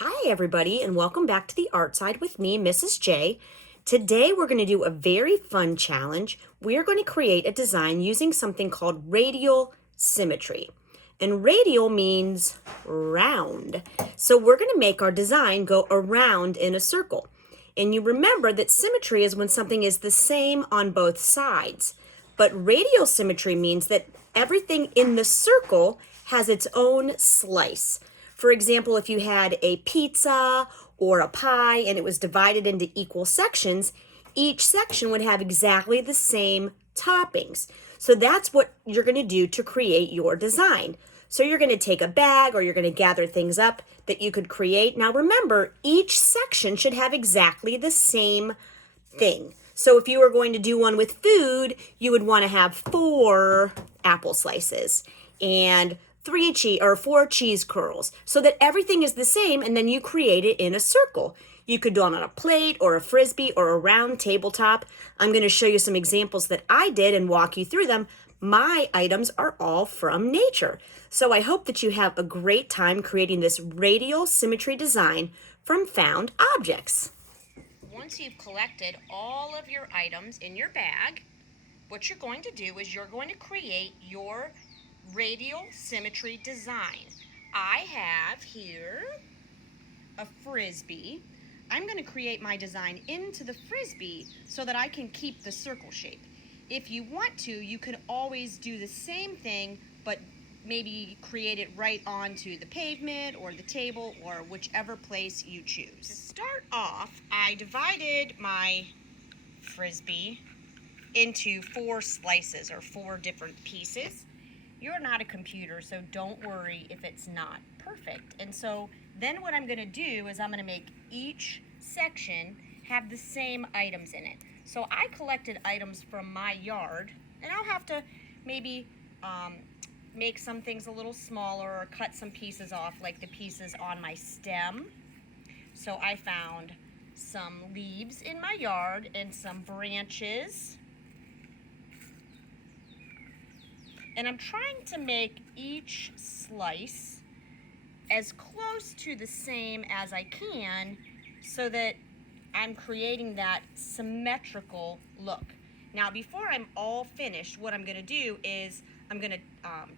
Hi, everybody, and welcome back to the Art Side with me, Mrs. J. Today, we're going to do a very fun challenge. We are going to create a design using something called radial symmetry. And radial means round. So we're going to make our design go around in a circle. And you remember that symmetry is when something is the same on both sides. But radial symmetry means that everything in the circle has its own slice. For example, if you had a pizza or a pie and it was divided into equal sections, each section would have exactly the same toppings. So that's what you're going to do to create your design. So you're going to take a bag or you're going to gather things up that you could create. Now remember, each section should have exactly the same thing. So if you were going to do one with food, you would want to have 4 apple slices and 4 cheese curls so that everything is the same, and then you create it in a circle. You could do it on a plate or a frisbee or a round tabletop. I'm going to show you some examples that I did and walk you through them. My items are all from nature. So I hope that you have a great time creating this radial symmetry design from found objects. Once you've collected all of your items in your bag, what you're going to do is you're going to create your radial symmetry design. I have here a frisbee. I'm going to create my design into the frisbee so that I can keep the circle shape. If you want to, you could always do the same thing, but maybe create it right onto the pavement or the table or whichever place you choose. To start off, I divided my frisbee into 4 slices or 4 different pieces. You're not a computer, so don't worry if it's not perfect. And so then what I'm going to do is I'm going to make each section have the same items in it. So I collected items from my yard, and I'll have to maybe make some things a little smaller or cut some pieces off, like the pieces on my stem. So I found some leaves in my yard and some branches. And I'm trying to make each slice as close to the same as I can so that I'm creating that symmetrical look. Now, before I'm all finished, what I'm going to do is I'm going to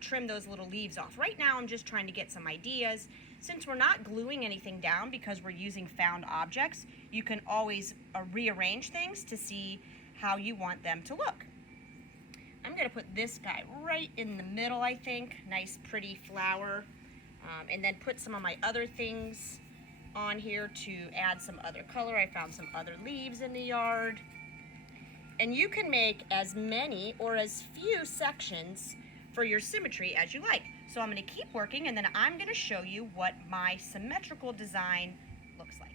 trim those little leaves off. Right now, I'm just trying to get some ideas. Since we're not gluing anything down because we're using found objects, you can always rearrange things to see how you want them to look. I'm going to put this guy right in the middle, I think. Nice, pretty flower. And then put some of my other things on here to add some other color. I found some other leaves in the yard. And you can make as many or as few sections for your symmetry as you like. So I'm going to keep working, and then I'm going to show you what my symmetrical design looks like.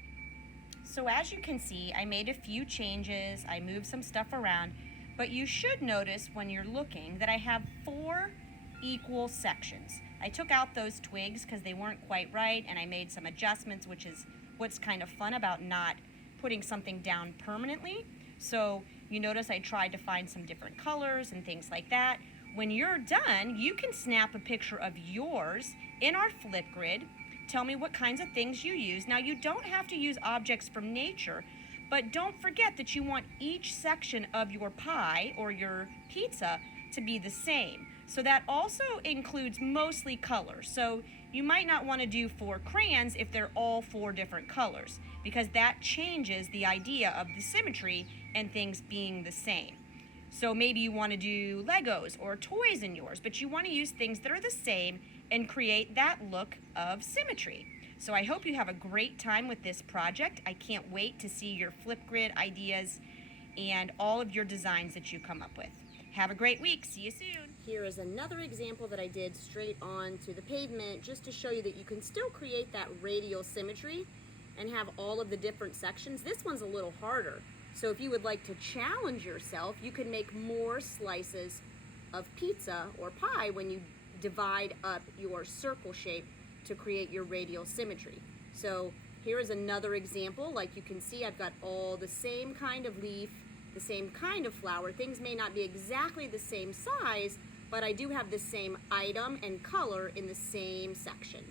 So as you can see, I made a few changes. I moved some stuff around. But you should notice when you're looking that I have 4 equal sections. I took out those twigs because they weren't quite right, and I made some adjustments, which is what's kind of fun about not putting something down permanently. So you notice I tried to find some different colors and things like that. When you're done, you can snap a picture of yours in our Flipgrid. Tell me what kinds of things you use. Now, you don't have to use objects from nature, but don't forget that you want each section of your pie or your pizza to be the same. So that also includes mostly colors. So you might not want to do 4 crayons if they're all 4 different colors, because that changes the idea of the symmetry and things being the same. So maybe you want to do Legos or toys in yours, but you want to use things that are the same and create that look of symmetry. So I hope you have a great time with this project. I can't wait to see your Flipgrid ideas and all of your designs that you come up with. Have a great week. See you soon. Here is another example that I did straight on to the pavement, just to show you that you can still create that radial symmetry and have all of the different sections. This one's a little harder. So if you would like to challenge yourself, you can make more slices of pizza or pie when you divide up your circle shape to create your radial symmetry. So here is another example. Like you can see, I've got all the same kind of leaf, the same kind of flower. Things may not be exactly the same size, but I do have the same item and color in the same section.